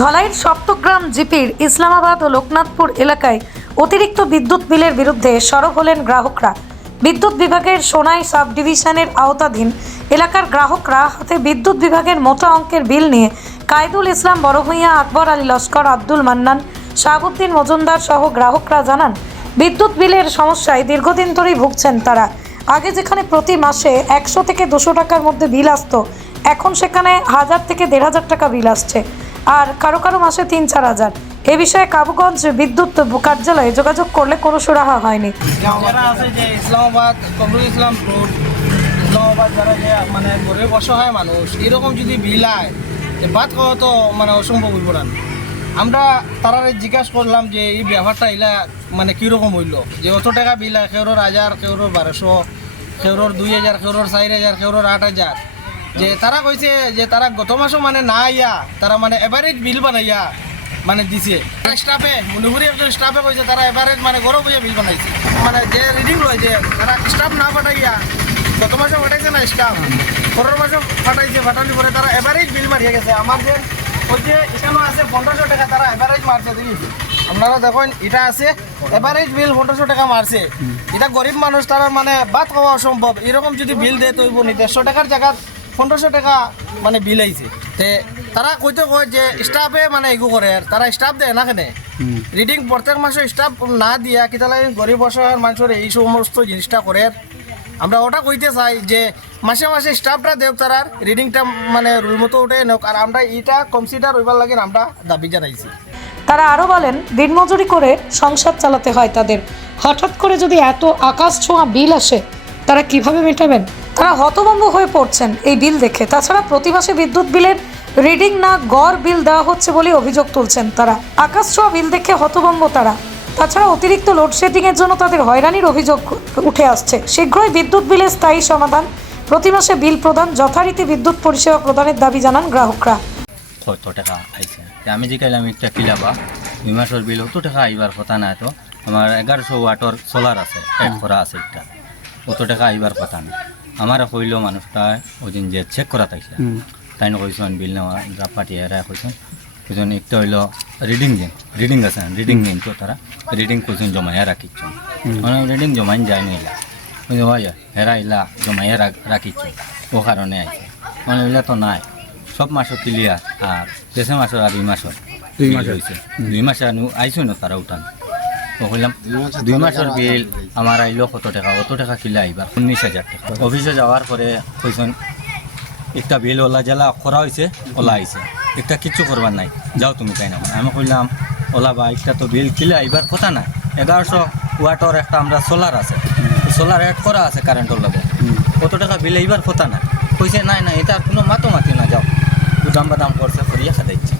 ধলাইয়ের সপ্তগ্রাম জিপির ইসলামাবাদ ও লোকনাথপুর এলাকায় অতিরিক্ত বিদ্যুৎ বিলের বিরুদ্ধে সরব হলেন গ্রাহকরা। বিদ্যুৎ বিভাগের সোনাই সাব ডিভিশনের আওতাধীন এলাকার গ্রাহকরা হাতে বিদ্যুৎ বিভাগের মোটা অঙ্কের বিল নিয়ে কায়দুল ইসলাম, বড়ভূঁইয়া, আকবর আলী, লস্কর, আব্দুল মান্নান, শাহাবুদ্দিন মজুমদার সহ গ্রাহকরা জানান, বিদ্যুৎ বিলের সমস্যায় দীর্ঘদিন ধরেই ভুগছেন তারা। আগে যেখানে প্রতি মাসে একশো থেকে দুশো টাকার মধ্যে বিল আসতো, এখন সেখানে হাজার থেকে দেড় হাজার টাকা বিল আসছে। আর কারও কারও মাসে তিন চার হাজার। এ বিষয়ে কাবুগঞ্জ বিদ্যুৎ কার্যালয়ে যোগাযোগ করলে কোনো সুরাহা হয়নি। আছে যে ইসলামাবাদ ইসলাম ইসলামাবাদ যারা যে মানে গরিব অসহায় মানুষ, এরকম যদি বাদ মানে অসম্ভব আমরা তারা জিজ্ঞাসা করলাম যে, এই ব্যাপারটা এলা মানে কীরকম হইল? যে অত টাকা বিলায় কেউরোর হাজার, কেউরোর বারোশো, কেউরোর দুই হাজার, কেউরোর চার হাজার, কেউরোর আট হাজার। যে তারা কইছে যে তারা গত মাসও মানে না আইয়া তারা মানে এভারেজ বিল বানাইয়া মানে দিছে। স্টাফে মনুপুরি একজন স্টাফে কইছে তারা এভারেজ মানে গরম বইয়া বিল বানাইছে। মানে যে রিডিং লয় যে তারা স্টাফ না পাঠাইয়া গত মাসে পাঠাইছে না স্টাফ পরের মাসে পাঠাইছে পাঠানোর পরে তারা এভারেজ বিল মারিয়ে গেছে। আমার যে ওই যে এখানে আছে পনেরোশো টাকা তারা এভারেজ মারছে দেখি আপনারা দেখুন এটা আছে এভারেজ বিল পনেরোশো টাকা মারছে। এটা গরিব মানুষ তারা মানে বাদ খাওয়া অসম্ভব। এরকম যদি বিল দেয় নি। দেড়শো টাকার জায়গা পনেরোশো টাকা মানে বিল আইছে তে তারা কইতে কয় যে স্টাফে মানে এগু করে আর তারা স্টাফ দেয় না কেনে? রিডিং প্রত্যেক মাসে স্টাফ না দিয়া কিতা লাগে গরিব অসহায় মানুষের এই সমস্ত জিনিসটা করে আমরা ওটা কইতে চাই যে মাসে মাসে স্টাফটা দেওক তারা রিডিংটা মানে রুল মতো উঠে নেওক। আর আমরা এইটা কনসিডার হইবার লাগে আমরা দাবি জানাইছি। তারা আরও বলেন দিনমজুরি করে সংসার চালাতে হয় তাদের। হঠাৎ করে যদি এত আকাশ ছোঁয়া বিল আসে তারা কীভাবে মেটাবেন? তারা হতভম্ব হয়ে পড়ছেন এই বিল দেখে। তাছাড়া প্রতি মাসে বিদ্যুৎ বিলের রিডিং না গড় বিল দেওয়া হচ্ছে বলে অভিযোগ তুলছেন তারা। আকাশ ছোঁয়া বিল দেখে হতভম্ব তারা। তাছাড়া অতিরিক্ত লোডশেডিংয়ের জন্য তাদের হয়রানির অভিযোগ উঠে আসছে। শীঘ্রই বিদ্যুৎ বিলের স্থায়ী সমাধান প্রতি মাসে বিল প্রদান, যথারীতি বিদ্যুৎ পরিষেবা প্রদানের দাবি জানান গ্রাহকরা। কত টাকা আইছে? আমি জিকাইলাম একটা কিলাবা, দুই মাসের বিল, অত টাকা আইবার কথা নাই তো। আমার এগারোশো ওয়াটর সোলার আছে করা আছে একটা। অত টাকা আইবার কথা না। আমার কইল মানুষটা ওই দিন যে চেক করা তাইছে তাই কইছেন বিল নেওয়া যা পাঠিয়ে এরা কইছেন কইছেন একটা হইল রিডিং দিন রিডিং আছে রিডিং দিন তো তারা রিডিং কইছেন জমাইয়া রাখিচ্ছেন। মানে রিডিং জমাইন যায় নিলা যে হেরা ইলা জমাইয়া রাখিচ্ছ ও কারণে আইছে। মানে ওইলা তো নাই। সব মাসও ক্লিয়ার আর দেশে মাসের আর এই মাসের দুই মাস। হয়েছে দুই মাসে আইসো না তারা উঠান। দুই মাসের বিল, আমার আইলো কত টাকা কত টাকা কিলা আইবা? উনিশ হাজার টাকা। অফিসে যাওয়ার পরে কইছেন, একটা বিল ওলা জেলা করা হয়েছে ওলা আইছে। একটা কিচ্ছু করবার নাই। যাও তুমি তাই না আমি কইলাম, ওলা বা একটা তো বিল কিলে আইবার কথা না। এগারোশো ওয়াটর একটা আমরা সোলার আছে। সোলার অ্যাড করা আছে কারেন্টের লগে। কত টাকা বিল এইবার কথা না? কইছে, নাই না এটা কোনো মাতো মাতি না, যাও। দাম বাদাম করছে, করিয়া খাদাইছে।